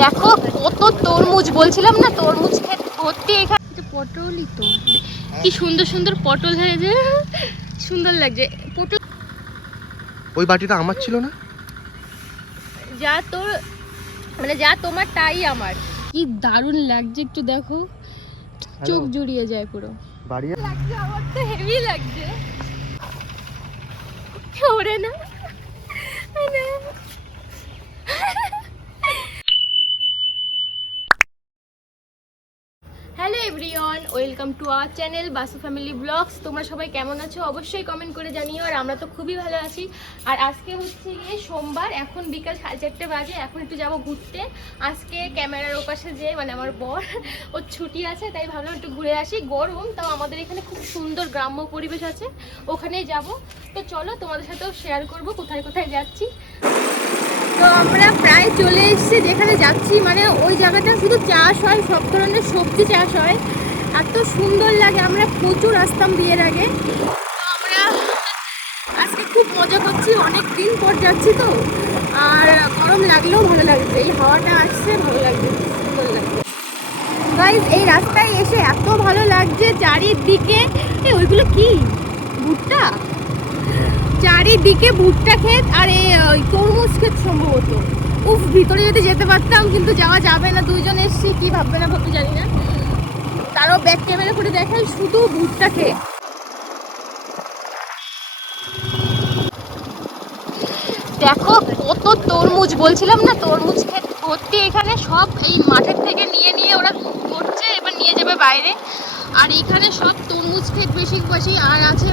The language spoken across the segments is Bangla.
দেখো কত তরমুজ, বলছিলাম না তরমুজ ক্ষেত ভর্তি। এখানে পটলই তো, কি সুন্দর সুন্দর পটল হয়েছে, সুন্দর লাগছে পটল। ওই বাটিটা আমার ছিল না? যা তোর মানে যা তোমার তাই আমার। কি দারুণ লাগছে, একটু দেখো, চোখ জুড়িয়ে যায় পুরো। বাড়ি লাগছে, আমার তো হেভি লাগছে। ওরে না hello everyone, welcome to our channel Basu family vlogs. তোমরা সবাই কেমন আছো অবশ্যই কমেন্ট করে জানিও। আর আমরা তো খুবই ভালো আছি। আর আজকে হচ্ছে গিয়ে সোমবার, এখন বিকাল 4:30 বাজে। এখন একটু যাবো ঘুরতে। আজকে ক্যামেরার ওপাশে যে মানে আমার বর, ওর ছুটি আছে, তাই ভাবলাম একটু ঘুরে আসি। গরম, তাও আমাদের এখানে খুব সুন্দর গ্রাম্য পরিবেশ আছে, ওখানেই যাব। তো চলো তোমাদের সাথেও শেয়ার করব কোথায় কোথায় যাচ্ছি। তো আমরা প্রায় চলে এসেছি যেখানে যাচ্ছি। মানে ওই জায়গাটা শুধু চাষ হয়, সব ধরনের সবজি চাষ হয়, এত সুন্দর লাগে। আমরা প্রচুর আসতাম বিয়ের আগে। তো আমরা আজকে খুব মজা করছি, অনেক দিন পর যাচ্ছি তো। আর গরম লাগলেও ভালো লাগছে, এই হাওয়াটা আসছে, ভালো লাগছে, সুন্দর লাগছে। গাইস, এই রাস্তায় এসে এত ভালো লাগছে চারিদিকে। ওইগুলো কি ভুট্টা? চারিদিকে ভুট্টা ক্ষেত আর এই তরমুজ ক্ষেত সম্ভবত। উফ, ভিতরে যদি যেতে পারতাম, কিন্তু যাওয়া যাবে না। দুইজন এসছি, কি ভাববে না ভাবতে জানি না। তারও ব্যাক ক্যামেরা করে দেখাই, শুধু ভুট্টা ক্ষেত। দেখো কত তরমুজ, বলছিলাম না তরমুজ ক্ষেত ভর্তি। এখানে সব এই মাঠের থেকে নিয়ে নিয়ে ওরা করছে, এবার নিয়ে যাবে বাইরে। আর এখানে সব তরমুজ ক্ষেত বেশি বেশি, আর আছে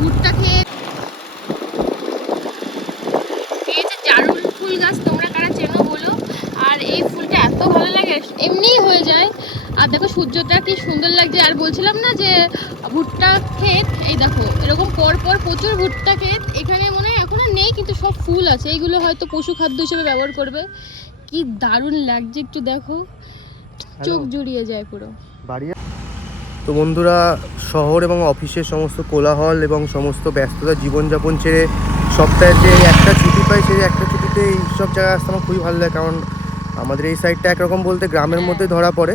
ভুট্টা ক্ষেত। এই যে জারুল ফুল গাছ, তোমরা কারা চেনো বলো। আর এই ফুলটা এত ভালো লাগে, এমনিই হয়ে যায়। আর দেখো সূর্যটা কি সুন্দর লাগছে। আর বলছিলাম না যে ভুট্টা ক্ষেত, এই দেখো এরকম পর পর প্রচুর ভুট্টা ক্ষেত। এখানে মনে হয় এখন আর নেই, কিন্তু সব ফুল আছে। এইগুলো হয়তো পশু খাদ্য হিসেবে ব্যবহার করবে। কি দারুণ লাগছে, একটু দেখো, চোখ জুড়িয়ে যায় পুরো। বাড়ি। তো বন্ধুরা, শহর এবং অফিসের সমস্ত কোলাহল এবং সমস্ত ব্যস্ততা জীবনযাপন ছেড়ে সপ্তাহে যে একটা ছুটি পাই, সেই একটা ছুটিতে এই সব জায়গায় আসতে আমার খুবই ভালো লাগে। কারণ আমাদের এই সাইডটা একরকম বলতে গ্রামের মধ্যে ধরা পড়ে।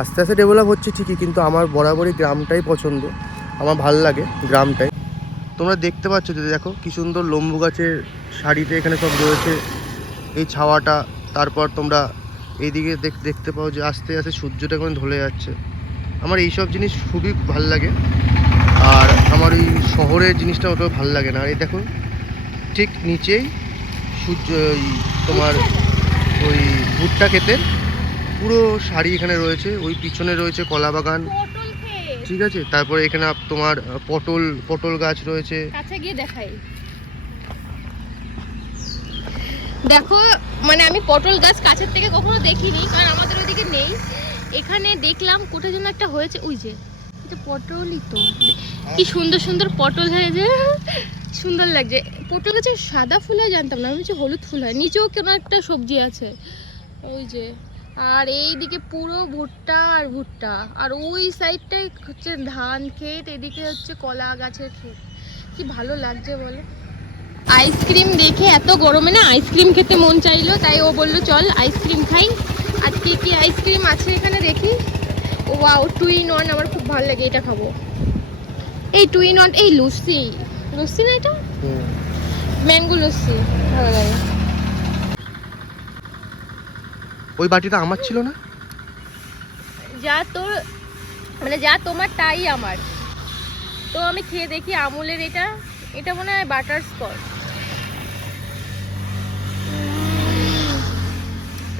আস্তে আস্তে ডেভেলপ হচ্ছে ঠিকই, কিন্তু আমার বরাবরই গ্রামটাই পছন্দ। আমার ভালো লাগে গ্রামটাই। তোমরা দেখতে পাচ্ছ যদি, দেখো কি সুন্দর লম্বু গাছের শাড়িতে এখানে সব রয়েছে, এই ছাওয়াটা। তারপর তোমরা এইদিকে দেখতে পাও যে আস্তে আস্তে সূর্যটা এখন ঢলে যাচ্ছে। আমার এইসব জিনিস খুবই ভালো লাগে। আর আমার এই শহরের জিনিসটা অত ভালো লাগে না। আর এই দেখো ঠিক নিচেই সূর্য, তোমার ওই ভুট্টা ক্ষেতের পুরো শাড়ি এখানে রয়েছে। ওই পিছনে রয়েছে কলা বাগান, ঠিক আছে। তারপরে এখানে তোমার পটল গাছ রয়েছে। কাছে গিয়ে দেখাই, দেখো মানে আমি পটল গাছ কাছের থেকে কখনো দেখিনি, কারণ আমাদের ওইদিকে নেই। এখানে দেখলাম কোথায় যেন একটা হয়েছে, ওই যে এটা পটলই তো, কি সুন্দর সুন্দর পটল হয়েছে, সুন্দর লাগছে। পটল গাছে সাদা ফুল হয় জানতাম না, আমি হচ্ছে হলুদ ফুল হয়। নিচেও কেন একটা সবজি আছে, ওই যে। আর এইদিকে পুরো ভুট্টা আর ভুট্টা, আর ওই সাইডটাই হচ্ছে ধান ক্ষেত, এদিকে হচ্ছে কলা গাছের ক্ষেত। কি ভালো লাগছে বলো। আইসক্রিম দেখে এত গরমে না আইসক্রিম খেতে মন চাইলো, তাই ও বললো চল আইসক্রিম খাই। আজকে কি আইসক্রিম আছে এখানে দেখি। ওয়াও, 2 in 1, আমার খুব ভালো লাগে, এটা খাবো। এই 2 in 1, এই লস্যি লস্যি না, এটা ম্যাঙ্গো লস্যি, ভালো লাগে। ওই বাটিটা আমার ছিল না? যা তোর মানে যা তোমার তাই আমার। তো আমি খেয়ে দেখি আমুলের এটা, এটা মনে হয় বাটারস্কচ।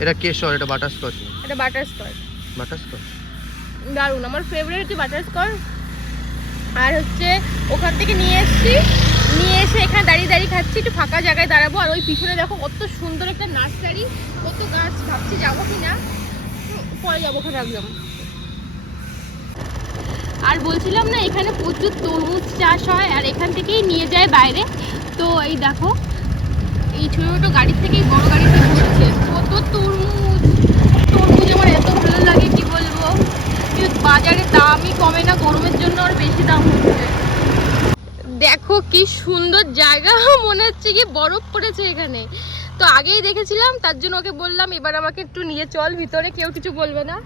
এটা কেশর, এটা বাটারস্কচ। এটা বাটারস্কচ, বাটারস্কচ দারুণ, আমার ফেভারিট হচ্ছে বাটারস্কচ। আর হচ্ছে ওখান থেকে নিয়ে এসে এখানে দাঁড়িয়ে দাঁড়িয়ে খাচ্ছি। একটু ফাঁকা জায়গায় দাঁড়াবো। আর ওই পিছনে দেখো কত সুন্দর একটা নার্সারি, কত গাছ, ভাবছি যাবো কিনা, পরে যাবো ওখানে একদম। আর বলছিলাম না এখানে প্রচুর তরমুজ চাষ হয়, আর এখান থেকেই নিয়ে যায় বাইরে। তো এই দেখো, এই ছোটো ছোটো গাড়ির থেকেই বড় গাড়িতে ঘুরছে, কত তরমুজ। তরমুজ আমার এত ভালো লাগে কি বলবো। বাজারে দামই কমে না, গরমের জন্য আর বেশি দাম হচ্ছে। দেখো কি সুন্দর জায়গা, মনে হচ্ছে কি বরফ পড়েছে এখানে। তো তো আগেই দেখেছিলাম, তার জন্য ওকে বললাম এবার আমাকে একটু নিয়ে চল ভিতরে, কেউ কিছু বলবে না।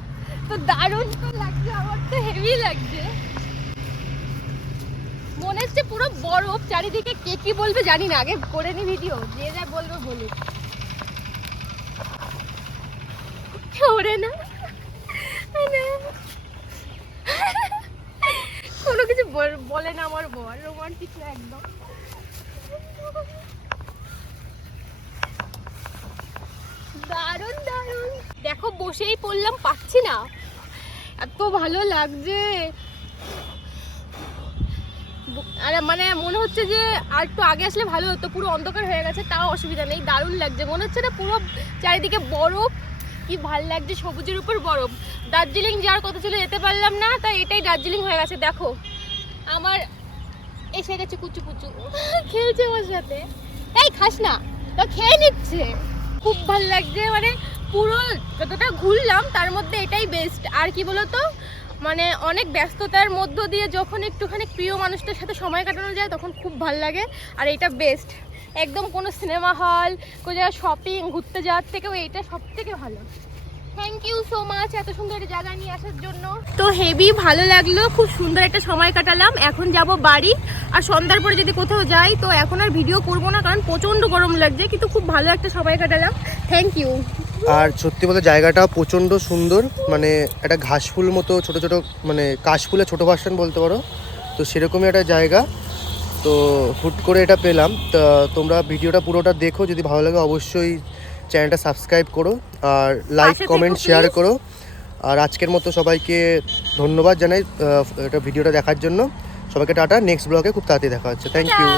তো দারুণ তো লাগছে, আমার তো হেভি লাগছে, মনে হচ্ছে পুরো বরফ চারিদিকে। কে কি বলবে জানি না, আগে করে নি ভিডিও, যে যা বলবে বলুক। ওরে না কোনো কিছু বলে না আমার বর, রোমান্টিক না একদম। দারুণ দারুণ, দেখো বসেই পড়লাম, পাচ্ছি না, এত ভালো লাগছে। আর মানে মনে হচ্ছে যে আর একটু আগে আসলে ভালো হতো, পুরো অন্ধকার হয়ে গেছে, তাও অসুবিধা নেই, দারুণ লাগছে। মনে হচ্ছে না পুরো চারিদিকে বরফ, কি ভাল লাগছে, সবুজের উপর বরফ। দার্জিলিং যাওয়ার কথা ছিল, যেতে পারলাম না, তাই এটাই দার্জিলিং হয়ে গেছে। দেখো আমার এসে গেছে কুচু কুচু, খেলছে ওর সাথে। এই খাস না, তো খেয়ে নিচ্ছে, খুব ভাল লাগছে। মানে পুরো যতটা ঘুরলাম তার মধ্যে এটাই বেস্ট। আর কি বলতো, মানে অনেক ব্যস্ততার মধ্য দিয়ে যখন একটুখানি প্রিয় মানুষদের সাথে সময় কাটানো যায় তখন খুব ভাল লাগে। আর এটা বেস্ট একদম, কোনো সিনেমা হল, কোনো জায়গায় শপিং ঘুরতে যাওয়ার থেকেও এইটা সব থেকে ভালো। থ্যাংক ইউ সো মাচ এত সুন্দর একটা জায়গা নিয়ে আসার জন্য। তো হেভি ভালো লাগলো, খুব সুন্দর একটা সময় কাটালাম। এখন যাব বাড়ি, আর সন্ধ্যার পরে যদি কোথাও যাই তো এখন আর ভিডিও করবো না, কারণ প্রচণ্ড গরম লাগছে, কিন্তু খুব ভালো একটা সময় কাটালাম। Thank you. আর সত্যি বলতে জায়গাটা প্রচণ্ড সুন্দর, মানে একটা ঘাসফুল মতো ছোট ছোট, মানে কাশফুলের ছোটো ভার্সন বলতে পারো, তো সেরকমই একটা জায়গা। তো হুট করে এটা পেলাম। তা তোমরা ভিডিওটা পুরোটা দেখো, যদি ভালো লাগে অবশ্যই চ্যানেলটা সাবস্ক্রাইব করো, আর লাইক কমেন্ট শেয়ার করো। আর আজকের মতো সবাইকে ধন্যবাদ জানাই এটা ভিডিওটা দেখার জন্য। সবাইকে টাটা, নেক্সট ব্লগে খুব তাড়াতাড়ি দেখা হচ্ছে। Thank you.